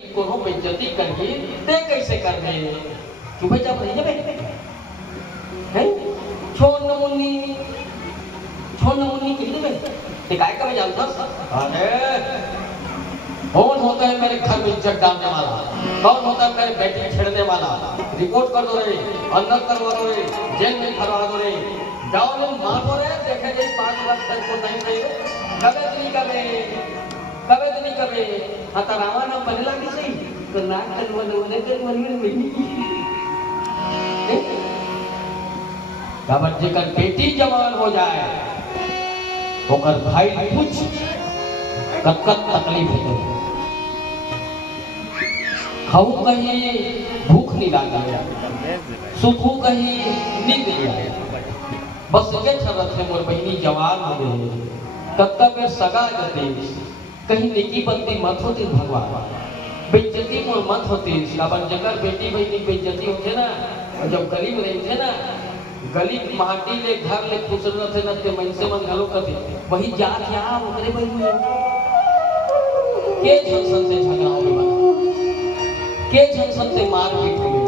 को बेइज्जती करके ते कैसे कर दे तू भाई जब नहीं जबे हैं छोड़ न मुन्नी के लिए ते काय का जानता अरे कौन होता है मेरे घर में इज्जत डालने वाला, कौन होता है मेरे बेटी छेड़ने वाला, रिपोर्ट कर दो रे, अंदर करवा दो रे, जेल में भरवा दो रे, जाओ लोग मार दो रे, देखे गई 5 लाख तक को नहीं दे कबे आता रामा ना बने लगी सही तो नाक करवने काबर जेकर बेटी जवान हो जाए ओकर भाई कुछ कत तकलीफ है खाऊ कहीं भूख नहीं लगा सुखू कहीं नींद नहीं आया बस ये ठरत है मोर बहनी जवान हो गई कत्ता पे सगा जाते कहीं निकी बनती मत होती भगवान बेइज्जती मोर मत होती काबर जगर बेटी बहनी बेइज्जती होते ना जब गली में रहते ना गली माटी ले घर ले खुसर रहते ना ते मन से मन घलो करते वही जात यहाँ उतरे बहनी के झंसन से झगड़ा होवे बना के झंसन से मारपीट होवे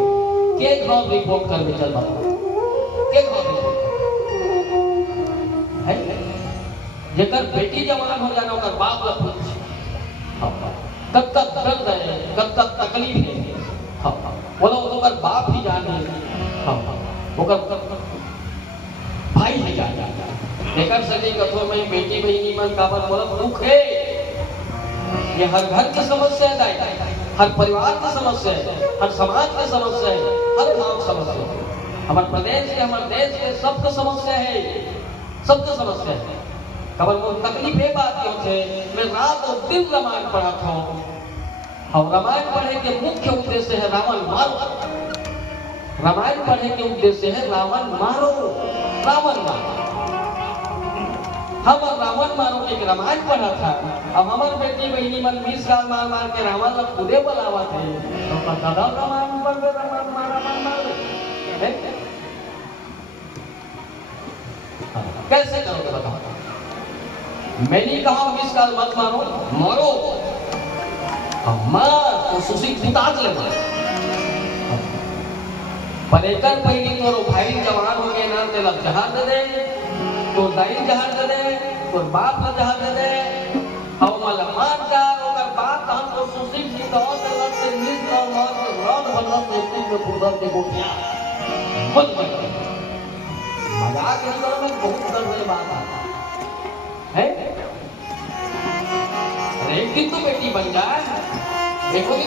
के घर रिपोर्ट कर में चल बता के घर है जेकर बेटी जवान हो जाना ओकर बाप ला पूछ कब तक दर्द है कब तक तकलीफ है बोलो ओकर बाप ही जाने ओकर भाई ही जाने जेकर सजी कथो में बेटी बहनी मन काबर बोला दुख है ये हर घर की समस्या है हर परिवार की समस्या है हर समाज की समस्या है हर गांव की समस्या है हमारे प्रदेश के हमारे देश के सबकी समस्या है सबकी समस्या है खबर वो तकलीफ है बात क्यों थे मैं रात और दिन रामायण पढ़ा था और रामायण पढ़ने के मुख्य उद्देश्य है रावण मारो रामायण पढ़ने के उद्देश्य है रावण मारो हम रावण मारो के रामायण पढ़ा था अब हमारे बेटी बहनी मन 20 साल मार के रावण लोग खुदे बुलावा थे तो दादा रामायण पढ़ दे रावण मार कैसे करोगे बताओ मैंने कहा 20 साल मत मारो मारो मार तो सुशिक्षित लगा पर एकर पहली तोरो भाई जवान हो गए ना तेरा जहाज दे तो दाई जहाज दे तो बाप का जहाज दे और मला मार का ओकर बाप हम तो सुशिक्षित हो तेरा से निष्ठ और मौत रोड बनवा से एक में पूरा के गोटिया खुद मजाक नहीं करो मैं बहुत दर्द वाली बात है एक दिन तो बेटी बन जाए देखो